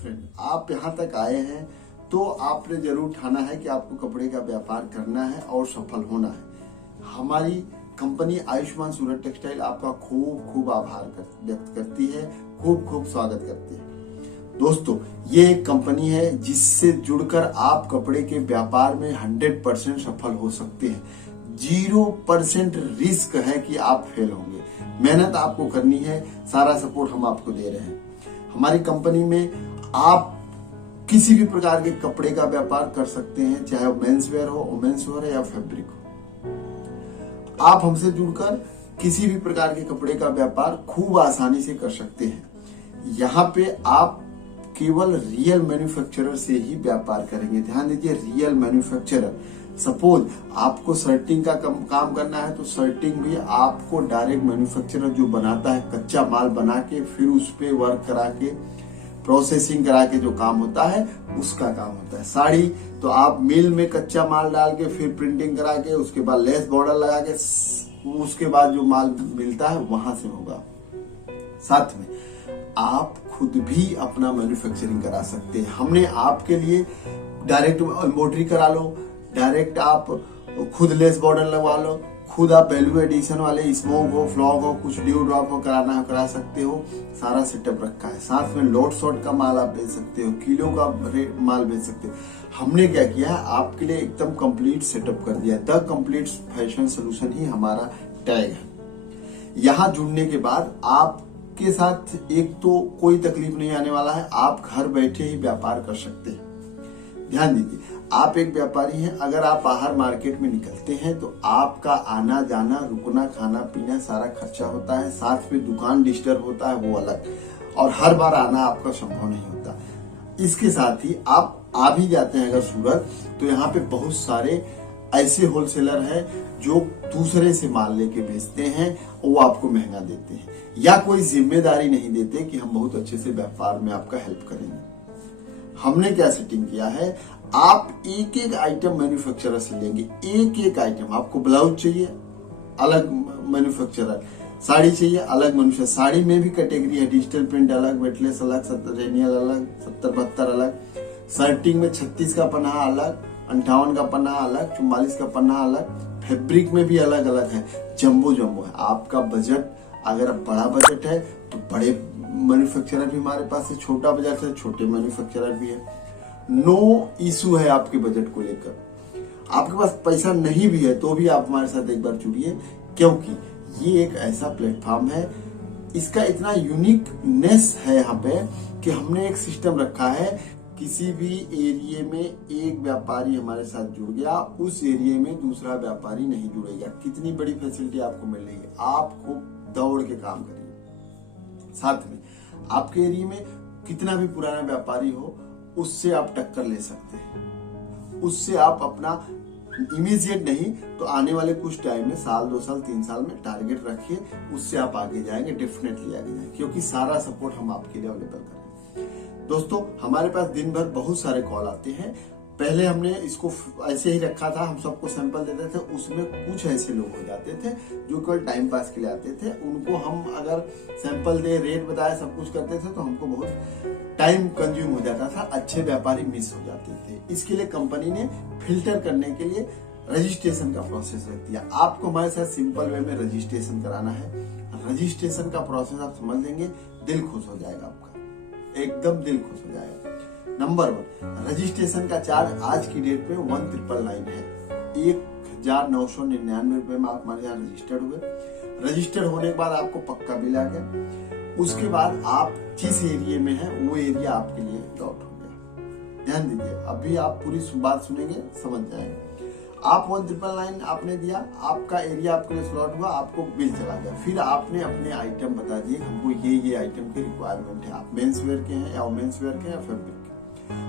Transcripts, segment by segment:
Friend, आप यहाँ तक आए हैं तो आपने जरूर ठाना है कि आपको कपड़े का व्यापार करना है और सफल होना है। हमारी कंपनी आयुष्मान सूरत टेक्सटाइल आपका खूब खूब आभार व्यक्त करती है, खूब खूब स्वागत करती है। दोस्तों, ये एक कंपनी है जिससे जुड़कर आप कपड़े के व्यापार में 100% सफल हो सकते हैं। 0% रिस्क है कि आप फेल होंगे। मेहनत आपको करनी है, सारा सपोर्ट हम आपको दे रहे हैं। हमारी कंपनी में आप किसी भी प्रकार के कपड़े का व्यापार कर सकते हैं, चाहे वो मेंस वेयर हो, वुमेन्स वेयर या फैब्रिक हो। आप हमसे जुड़कर किसी भी प्रकार के कपड़े का व्यापार खूब आसानी से कर सकते हैं। यहाँ पे आप केवल रियल मैन्युफैक्चरर से ही व्यापार करेंगे। ध्यान दीजिए, रियल मैन्युफैक्चरर। सपोज आपको शर्टिंग का काम करना है तो शर्टिंग भी आपको डायरेक्ट मैन्युफैक्चरर जो बनाता है, कच्चा माल बना के फिर उस पे वर्क करा के प्रोसेसिंग करा के जो काम होता है उसका काम होता है। साड़ी तो आप मिल में कच्चा माल डाल के फिर प्रिंटिंग करा के उसके बाद लेस बॉर्डर लगा के उसके बाद जो माल मिलता है वहां से होगा। साथ में आप खुद भी अपना मैन्युफैक्चरिंग करा सकते हैं। हमने आपके लिए डायरेक्ट एम्ब्रॉयडरी करा लो, डायरेक्ट आप खुद लेस बॉर्डर लगवा लो, खुद आप वैल्यू एडिशन वाले स्मोक हो, फ्लॉग हो, कुछ ड्यू ड्रॉप हो कराना हो करा सकते हो। सारा सेटअप रखा है। साथ में लोड शॉट का माल आप बेच सकते हो, किलो का माल बेच सकते हो। हमने क्या किया है, आपके लिए एकदम कंप्लीट सेटअप कर दिया। द कंप्लीट फैशन सोल्यूशन ही हमारा टैग है। यहाँ जुड़ने के बाद आपके साथ एक तो कोई तकलीफ नहीं आने वाला है, आप घर बैठे ही व्यापार कर सकते हैं। ध्यान दीजिए, आप एक व्यापारी हैं, अगर आप बाहर मार्केट में निकलते हैं तो आपका आना जाना, रुकना, खाना पीना सारा खर्चा होता है। साथ में दुकान डिस्टर्ब होता है, वो अलग, और हर बार आना आपका संभव नहीं होता। इसके साथ ही आप आ भी जाते हैं अगर सूरत, तो यहाँ पे बहुत सारे ऐसे होलसेलर हैं जो दूसरे से माल लेके बेचते हैं, वो आपको महंगा देते हैं या कोई जिम्मेदारी नहीं देते कि हम बहुत अच्छे से व्यापार में आपका हेल्प करेंगे। हमने क्या सेटिंग किया है, आप एक एक आइटम मैन्युफैक्चरर से लेंगे। एक एक आइटम, आपको ब्लाउज चाहिए अलग मैन्युफैक्चरर, साड़ी चाहिए अलग मैन्युफैक्चरर। साड़ी में भी कैटेगरी है, डिजिटल प्रिंट अलग, वेटलेस अलग, रेनियल अलग, 70-72 अलग। शर्टिंग में 36 का पन्ना अलग, 58 का पन्ना अलग, 44 का पन्ना अलग। फैब्रिक में भी अलग अलग है, जम्बो जम्बो है। आपका बजट अगर बड़ा बजट है तो बड़े मैन्युफैक्चरर भी हमारे पास है, छोटा बजट है छोटे मैन्युफैक्चरर भी है। नो इशू है आपके बजट को लेकर। आपके पास पैसा नहीं भी है तो भी आप हमारे साथ एक बार जुड़िए, क्योंकि ये एक ऐसा प्लेटफॉर्म है, इसका इतना यूनिकनेस है यहाँ पे कि हमने एक सिस्टम रखा है। किसी भी एरिया में एक व्यापारी हमारे साथ जुड़ गया, उस एरिया में दूसरा व्यापारी नहीं जुड़ेगा। कितनी बड़ी फैसिलिटी आपको मिल रही है। आप खूब दौड़ के काम करिए। साथ में आपके एरिया में कितना भी पुराना व्यापारी हो, उससे आप टक्कर ले सकते हैं। उससे आप अपना इमीडिएट नहीं तो आने वाले कुछ टाइम में, साल 2 साल 3 साल में टारगेट रखिए, उससे आप आगे जाएंगे, डेफिनेटली आगे जाएंगे, क्योंकि सारा सपोर्ट हम आपके लिए अवेलेबल करें। दोस्तों, हमारे पास दिन भर बहुत सारे कॉल आते हैं। पहले हमने इसको ऐसे ही रखा था, हम सबको सैंपल देते थे। उसमें कुछ ऐसे लोग हो जाते थे जो केवल टाइम पास के लिए आते थे। उनको हम अगर सैंपल दे, रेट बताए, सब कुछ करते थे तो हमको बहुत टाइम कंज्यूम हो जाता था, अच्छे व्यापारी मिस हो जाते थे। इसके लिए कंपनी ने फिल्टर करने के लिए रजिस्ट्रेशन का प्रोसेस रख दिया। आपको हमारे साथ सिंपल वे में रजिस्ट्रेशन कराना है। रजिस्ट्रेशन का प्रोसेस आप समझ लेंगे, दिल खुश हो जाएगा आपका, एकदम दिल खुश हो जाएगा। नंबर 1, रजिस्ट्रेशन का चार्ज आज की डेट में 1999 है। 1999 रुपए में आप हमारे यहाँ रजिस्टर्ड हुए। रजिस्टर्ड होने के बाद आपको पक्का बिल आ गया। उसके बाद आप जिस एरिया में है वो एरिया आपके लिए लॉट हो गया। ध्यान दीजिए, अभी आप पूरी बात सुनेंगे, समझ जाएंगे। आप 1999 आपने दिया, आपका एरिया आपके लिए स्लॉट हुआ, आपको बिल चला गया। फिर आपने अपने आइटम बता दिए, हमको ये आइटम की रिक्वायरमेंट है। आप मेंस वेयर के हैं या वुमेन्स वेयर के हैं या फैब्रिक के,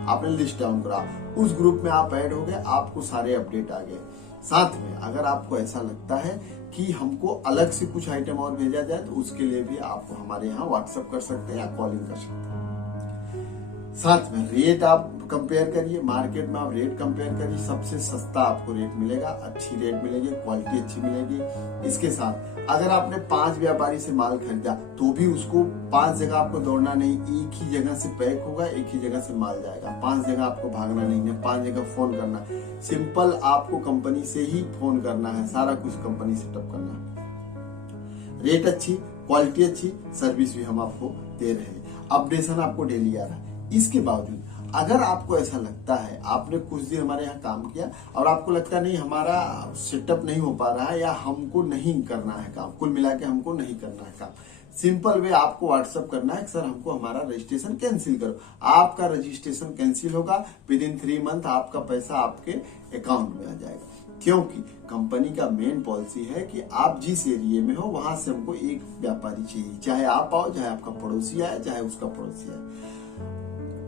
आपने लिस्ट डाउन करा, उस ग्रुप में आप ऐड हो गए, आपको सारे अपडेट आ गए। साथ में अगर आपको ऐसा लगता है कि हमको अलग से कुछ आइटम और भेजा जाए तो उसके लिए भी आप हमारे यहाँ व्हाट्सएप कर सकते हैं या कॉलिंग कर सकते हैं। साथ में रेट आप कंपेयर करिए, मार्केट में आप रेट कंपेयर करिए, सबसे सस्ता आपको रेट मिलेगा, अच्छी रेट मिलेगी, क्वालिटी अच्छी मिलेगी। इसके साथ अगर आपने 5 व्यापारी से माल खरीदा तो भी उसको 5 जगह आपको दौड़ना नहीं, एक ही जगह से पैक होगा, एक ही जगह से माल जाएगा। 5 जगह आपको भागना नहीं है, 5 जगह फोन करना, सिंपल आपको कंपनी से ही फोन करना है, सारा कुछ कंपनी सेटअप करना है। रेट अच्छी, क्वालिटी अच्छी, सर्विस भी हम आपको दे रहे हैं, अपडेशन आपको डेली आ रहा है। इसके बावजूद अगर आपको ऐसा लगता है, आपने कुछ दिन हमारे यहाँ काम किया और आपको लगता नहीं हमारा सेटअप नहीं हो पा रहा है या हमको नहीं करना है काम, कुल मिला के हमको नहीं करना है काम, सिंपल वे आपको व्हाट्सएप करना है, सर हमको हमारा रजिस्ट्रेशन कैंसिल करो। आपका रजिस्ट्रेशन कैंसिल होगा, विद इन 3 मंथ आपका पैसा आपके अकाउंट में आ जाएगा। क्योंकि कंपनी का मेन पॉलिसी है कि आप जिस एरिया में हो वहां से हमको एक व्यापारी चाहिए, चाहे आप आओ, चाहे आपका पड़ोसी आए, चाहे उसका पड़ोसी आए।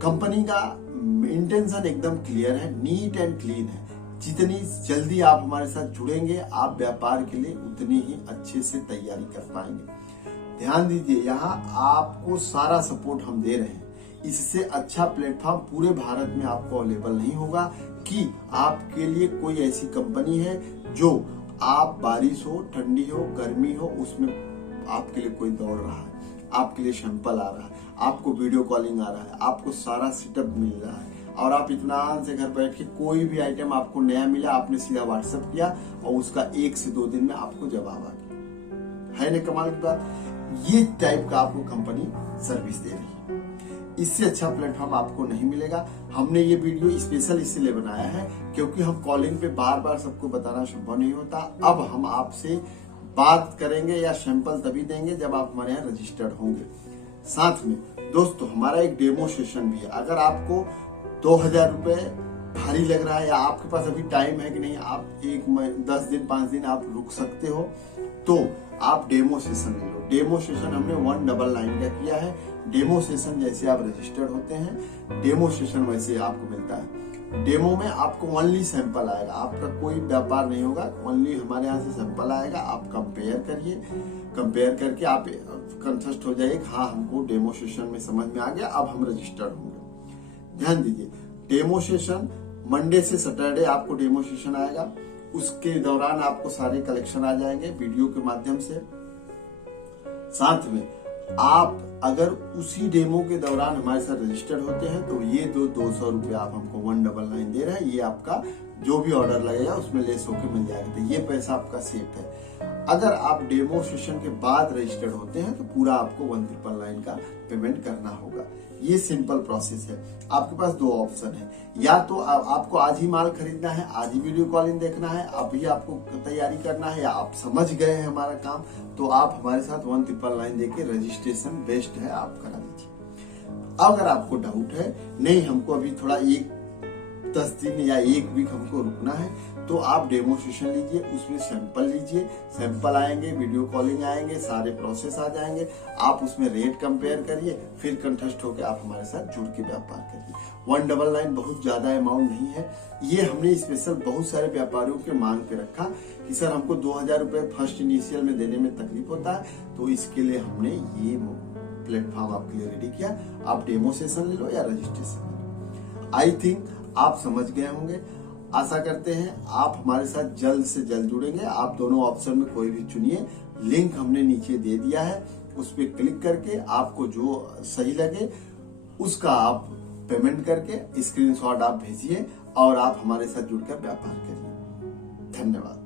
कंपनी का इंटेंशन एकदम क्लियर है, नीट एंड क्लीन है। जितनी जल्दी आप हमारे साथ जुड़ेंगे, आप व्यापार के लिए उतनी ही अच्छे से तैयारी कर पाएंगे। ध्यान दीजिए, यहाँ आपको सारा सपोर्ट हम दे रहे हैं। इससे अच्छा प्लेटफॉर्म पूरे भारत में आपको अवेलेबल नहीं होगा कि आपके लिए कोई ऐसी कंपनी है जो आप बारिश हो, ठंडी हो, गर्मी हो, उसमें आपके लिए कोई दौड़ रहा है, आपके लिए सैंपल आ रहा है, आपको वीडियो कॉलिंग आ रहा है, आपको सारा सेटअप मिल रहा है और आप इत्मीनान से घर बैठ के कोई भी आइटम आपको नया मिला, आपने सीधा व्हाट्सएप किया और उसका 1 से 2 दिन में आपको जवाब आ गया। है ना कमाल की बात? ये टाइप का आपको कंपनी सर्विस दे रही है। इससे अच्छा प्लेटफॉर्म आपको नहीं मिलेगा। हमने ये वीडियो स्पेशल इसलिए बनाया है क्योंकि हम कॉलिंग पे बार बार सबको बताना संभव नहीं होता। अब हम आपसे बात करेंगे या सैंपल तभी देंगे जब आप हमारे यहाँ रजिस्टर्ड होंगे। साथ में दोस्तों हमारा एक डेमो सेशन भी है। अगर आपको 2000 रुपए भारी लग रहा है या आपके पास अभी टाइम है कि नहीं, आप 10 दिन 5 दिन आप रुक सकते हो, तो आप डेमो सेशन ले लो। डेमो सेशन हमने 199 का किया है। डेमो सेशन जैसे आप रजिस्टर्ड होते हैं, डेमो सेशन वैसे आपको मिलता है। डेमो में आपको ओनली सैंपल आएगा, आपका कोई व्यापार नहीं होगा, ओनली हमारे यहाँ से सैंपल आएगा। आप कंपेयर करिए, कंपेयर करके आप कंफर्ट हो जाइए, हाँ हमको डेमो सेशन में समझ में आ गया, अब हम रजिस्टर्ड होंगे। ध्यान दीजिए, डेमो सेशन मंडे से सैटरडे आपको डेमो सेशन आएगा। उसके दौरान आपको सारे कलेक्शन आ जाएंगे वीडियो के माध्यम से। साथ में आप अगर उसी डेमो के दौरान हमारे साथ रजिस्टर्ड होते हैं तो ये 200 रुपये आप हमको 199 दे रहे हैं, ये आपका जो भी ऑर्डर लगेगा उसमें लेस होकर मिल जाएगा, तो ये पैसा आपका सेफ है। अगर आप डेमो सेशन के बाद रजिस्टर्ड होते हैं तो पूरा आपको 199 का पेमेंट करना होगा। ये सिंपल प्रोसेस है। आपके पास 2 ऑप्शन है, या तो आपको आज ही माल खरीदना है, आज ही वीडियो कॉलिंग देखना है, अभी आपको तैयारी करना है, या आप समझ गए हैं हमारा काम, तो आप हमारे साथ 199 देके रजिस्ट्रेशन बेस्ट है, आप करा दीजिए। अगर आपको डाउट है, नहीं हमको अभी थोड़ा 10 दिन या 1 वीक हमको रुकना है, तो आप डेमो सेशन लीजिए, उसमें सैंपल लीजिए, सैंपल आएंगे, वीडियो कॉलिंग आएंगे, सारे प्रोसेस आ जाएंगे, आप उसमें रेट कंपेयर करिए, फिर कंठस्थ होकर आप हमारे साथ जुड़ के व्यापार करिए। 199 बहुत ज्यादा अमाउंट नहीं है। ये हमने स्पेशल बहुत सारे व्यापारियों के मांग पे रखा कि सर हमको 2000 रुपए फर्स्ट इनिशियल में देने में तकलीफ होता है, तो इसके लिए हमने ये प्लेटफॉर्म आपके लिए रेडी किया। आप डेमो सेशन ले लो या रजिस्ट्रेशन ले लो। आई थिंक आप समझ गए होंगे। आशा करते हैं आप हमारे साथ जल्द से जल्द जुड़ेंगे। आप दोनों ऑप्शन में कोई भी चुनिए, लिंक हमने नीचे दे दिया है, उस पर क्लिक करके आपको जो सही लगे उसका आप पेमेंट करके स्क्रीनशॉट आप भेजिए और आप हमारे साथ जुड़कर व्यापार करिए। धन्यवाद।